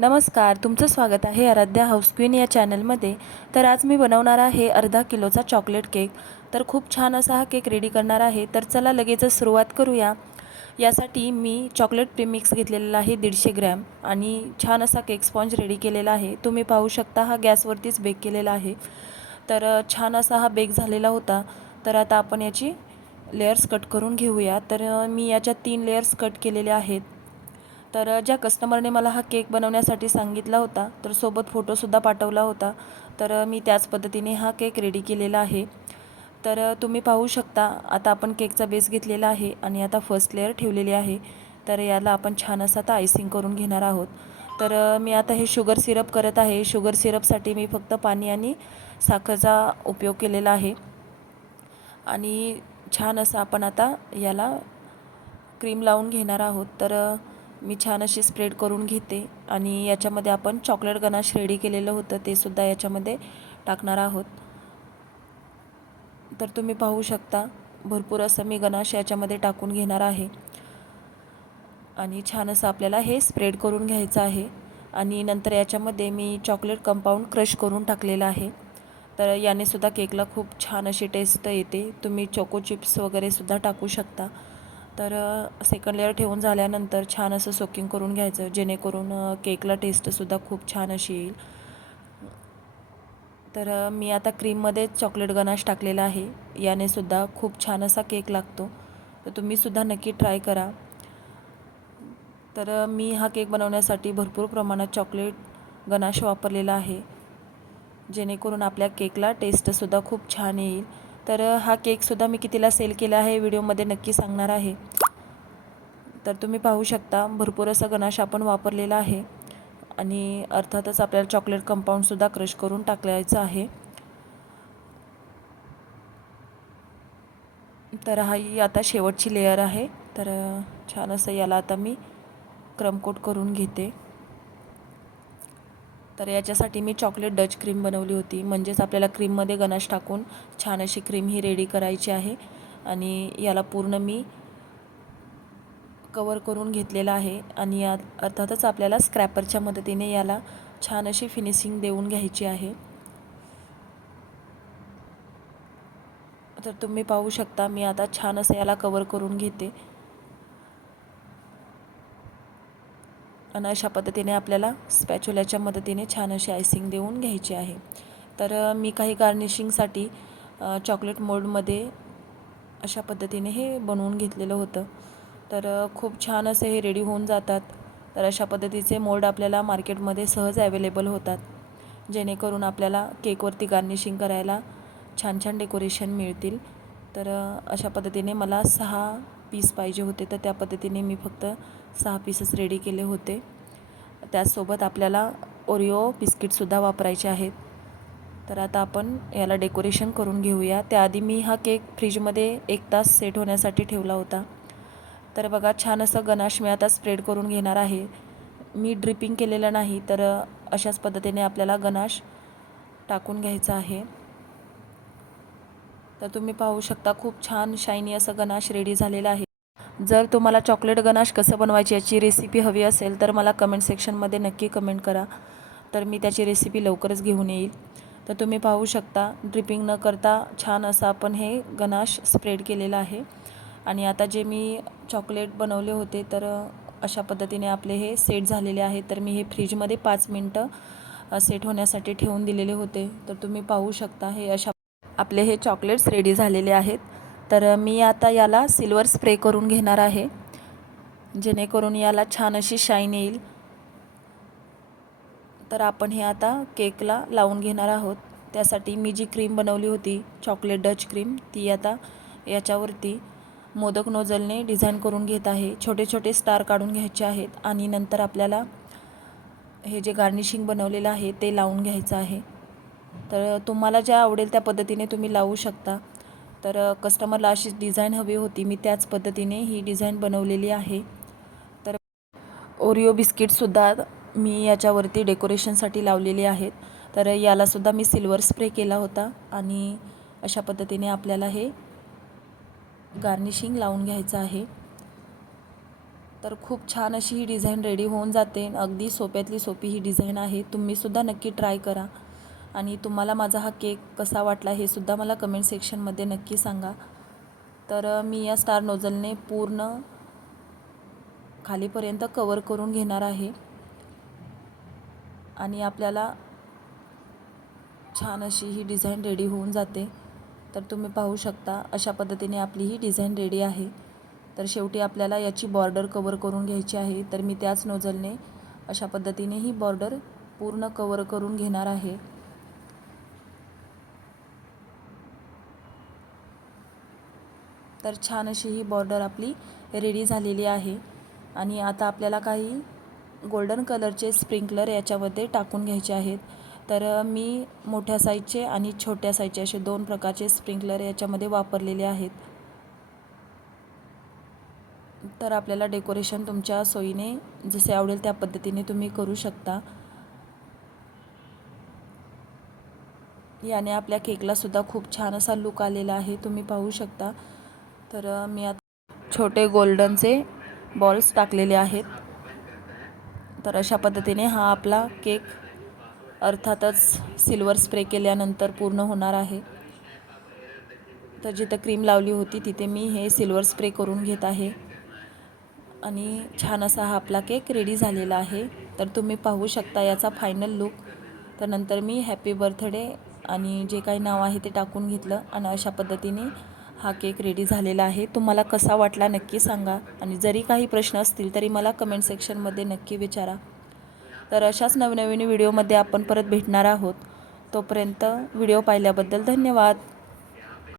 नमस्कार तुमचं स्वागत आहे आराध्या हाऊस क्वीन या चॅनलमध्ये. तर आज मी बनवणार आहे अर्धा किलोचा चॉकलेट केक. तर खूप छान असा हा केक रेडी करणार आहे. तर चला लगेचच सुरुवात करूया. यासाठी मी चॉकलेट प्रीमिक्स घेतलेला आहे दीडशे ग्रॅम आणि छान असा केक स्पॉन्ज रेडी केलेला आहे. तुम्ही पाहू शकता हा गॅसवरतीच बेक केलेला आहे. तर छान असा हा बेक झालेला होता. तर आता आपण याची लेयर्स कट करून घेऊया. तर मी याच्या तीन लेयर्स कट केलेल्या आहेत. तर ज्या कस्टमरने मला हा केक बनवण्यासाठी सांगितला होता तर सोबत फोटोसुद्धा पाठवला होता. तर मी त्याच पद्धतीने हा केक रेडी केलेला आहे. तर तुम्ही पाहू शकता आता आपण केकचा बेस घेतलेला आहे आणि आता फर्स्ट लेअर ठेवलेली आहे. तर याला आपण छान असं आता आयसिंग करून घेणार आहोत. तर मी आता हे शुगर सिरप करत आहे. शुगर सिरपसाठी मी फक्त पाणी आणि साखरचा उपयोग केलेला आहे. आणि छान असं आपण आता याला क्रीम लावून घेणार आहोत. तर मी छान अशी स्प्रेड करून घेते आणि याच्यामध्ये आपण चॉकलेट गनाश रेडी केलेलं होतं ते सुद्धा याच्यामध्ये टाकणार आहोत. तर तुम्ही पाहू शकता भरपूर असं मी गनाश याच्यामध्ये टाकून घेणार आहे. आणि छान असं आपल्याला हे स्प्रेड करून घ्यायचं आहे. आणि नंतर याच्यामध्ये मी चॉकलेट कंपाऊंड क्रश करून टाकलेलं आहे. तर याने सुद्धा केकला खूप छान अशी टेस्ट येते. तुम्ही चोको चिप्स वगैरे सुद्धा टाकू शकता. तर सेकंड लेअर ठेवून झाल्यानंतर छान असं सोकिंग करून घ्यायचं. जेणेकरून केकला टेस्टसुद्धा खूप छान अशी येईल. तर मी आता क्रीममध्ये चॉकलेट गनाश टाकलेला आहे. याने सुद्धा खूप छान असा केक लागतो. तर तुम्हीसुद्धा नक्की ट्राय करा. तर मी हा केक बनवण्यासाठी भरपूर प्रमाणात चॉकलेट गनाश वापरलेला आहे. जेणेकरून आपल्या केकला टेस्टसुद्धा खूप छान येईल. तर हा केकसुद्धा मी कितीला सेल केला आहे व्हिडिओमध्ये नक्की सांगणार आहे. तर तुम्ही पाहू शकता भरपूर असं गणाश आपण वापरलेला आहे. आणि अर्थातच आपल्याला चॉकलेट कंपाऊंडसुद्धा क्रश करून टाकायचं आहे. तर हा ही आता शेवटची लेयर आहे. तर छान असं याला आता मी क्रमकोट करून घेते. तर याच्यासाठी मी चॉकलेट डच क्रीम बनवली होती. म्हणजेच आपल्याला क्रीममध्ये गनाश टाकून छान अशी क्रीम ही रेडी करायची आहे. आणि याला पूर्ण मी कवर करून घेतलेला आहे. आणि या अर्थातच आपल्याला स्क्रॅपरच्या मदतीने याला छान अशी फिनिशिंग देऊन घ्यायची आहे. तर तुम्ही पाहू शकता मी आता छान असं याला कवर करून घेते. आणि अशा पद्धतीने आपल्याला स्पॅच्युल्याच्या मदतीने छान अशी आयसिंग देऊन घ्यायची आहे. तर मी काही गार्निशिंगसाठी चॉकलेट मोल्डमध्ये अशा पद्धतीने हे बनवून घेतलेलं होतं. तर खूप छान असे हे रेडी होऊन जातात. तर अशा पद्धतीचे मोल्ड आपल्याला मार्केटमध्ये सहज ॲवेलेबल होतात. जेणेकरून आपल्याला केकवरती गार्निशिंग करायला छान छान डेकोरेशन मिळतील. तर अशा पद्धतीने मला सहा पीस पाहिजे होते. तर त्या पद्धतीने मी फक्त सहा पीसेस रेडी केले होते. त्याचसोबत आपल्याला ओरिओ बिस्किटसुद्धा वापरायचे आहेत तर आता आपण याला डेकोरेशन करून घेऊया. त्याआधी मी हा केक फ्रीजमध्ये एक तास सेट होण्यासाठी ठेवला होता. तर बघा छान असं गनाश मी आता स्प्रेड करून घेणार आहे. मी ड्रिपिंग केलेलं नाही तर अशाच पद्धतीने आपल्याला गनाश टाकून घ्यायचा आहे. तर तुम्ही पाहू शकता खूप छान शायनी असं गनाश रेडी झालेला आहे. जर तुम्हाला चॉकलेट गनाश कसं बनवायची याची रेसिपी हवी असेल तर मला कमेंट सेक्शनमध्ये नक्की कमेंट करा. तर मी त्याची रेसिपी लवकरच घेऊन येईल. तर तुम्ही पाहू शकता ड्रिपिंग न करता छान असं आपण हे गनाश स्प्रेड केलेलं आहे. आणि आता जे मी चॉकलेट बनवले होते तर अशा पद्धतीने आपले हे सेट झालेले आहे तर मी हे फ्रीजमध्ये पाच मिनटं सेट होण्यासाठी ठेवून दिलेले होते. तर तुम्ही पाहू शकता हे अशा आपले हे चॉकलेट्स रेडी झालेले आहेत. तर मी आता याला सिल्वर स्प्रे करून घेणार आहे. जेणेकरून याला छान अशी शाईन येईल. तर आपण हे आता केकला लावून घेणार आहोत. त्यासाठी मी जी क्रीम बनवली होती चॉकलेट डच क्रीम ती आता याच्यावरती मोदक नोझलने डिझाईन करून घेत आहे. छोटे छोटे स्टार काढून घ्यायचे आहेत आणि नंतर आपल्याला हे जे गार्निशिंग बनवलेलं आहे ते लावून घ्यायचं आहे. तर तुम्हाला ज्या आवडेल त्या पद्धतीने तुम्ही लावू शकता. तर कस्टमरला अशी डिझाईन हवी होती. मी त्याच पद्धतीने ही डिझाईन बनवलेली आहे. तर ओरिओ बिस्किटसुद्धा मी याच्यावरती डेकोरेशनसाठी लावलेली आहेत. तर यालासुद्धा मी सिल्वर स्प्रे केला होता आणि अशा पद्धतीने आपल्याला हे गार्निशिंग लावून घ्यायचं आहे. तर खूप छान अशी ही डिझाईन रेडी होऊन जाते. अगदी सोप्यातली सोपी ही डिझाईन आहे. तुम्हीसुद्धा नक्की ट्राय करा. आणि तुम्हाला माझा हा केक कसा वाटला हे सुद्धा मला कमेंट सेक्शनमध्ये नक्की सांगा. तर मी या स्टार नोझलने पूर्ण खालीपर्यंत कवर करून घेणार आहे. आणि आपल्याला छान अशी ही डिझाईन रेडी होऊन जाते. तर तुम्ही पाहू शकता अशा पद्धतीने आपली ही डिझाईन रेडी आहे. तर शेवटी आपल्याला याची बॉर्डर कवर करून घ्यायची आहे. तर मी त्याच नोझलने अशा पद्धतीने ही बॉर्डर पूर्ण कवर करून घेणार आहे. तर छान अशी ही बॉर्डर आपली रेडी झालेली आहे. आणि आता आपल्याला काही गोल्डन कलरचे स्प्रिंकलर याच्यामध्ये टाकून घ्यायचे आहेत. तर मी मोठ्या साईजचे आणि छोट्या साईजचे असे दोन प्रकारचे स्प्रिंकलर याच्यामध्ये वापरलेले आहेत. तर आपल्याला डेकोरेशन तुमच्या सोयीने जसे आवडेल त्या पद्धतीने तुम्ही करू शकता. याने आपल्या केकला सुद्धा खूप छान असा लुक आलेला आहे. तुम्ही पाहू शकता. तर मी आता छोटे गोल्डनचे बॉल्स टाकलेले आहेत. तर अशा पद्धतीने हा आपला केक अर्थातच सिल्वर स्प्रे केल्यानंतर पूर्ण होणार आहे. तर जिथं क्रीम लावली होती तिथे मी हे सिल्वर स्प्रे करून घेत आहे. आणि छान असा हा आपला केक रेडी झालेला आहे. तर तुम्ही पाहू शकता याचा फायनल लुक. तर नंतर मी हॅपी बर्थडे आणि जे काही नाव आहे ते टाकून घेतलं. आणि अशा पद्धतीने हा केक रेडी झालेला आहे. तुम्हाला कसा वाटला नक्की सांगा. आणि जरी काही प्रश्न असतील तरी मला कमेंट सेक्शनमध्ये नक्की विचारा. तर अशाच नवनवीन व्हिडिओमध्ये आपण परत भेटणार आहोत. तोपर्यंत व्हिडिओ पाहिल्याबद्दल धन्यवाद.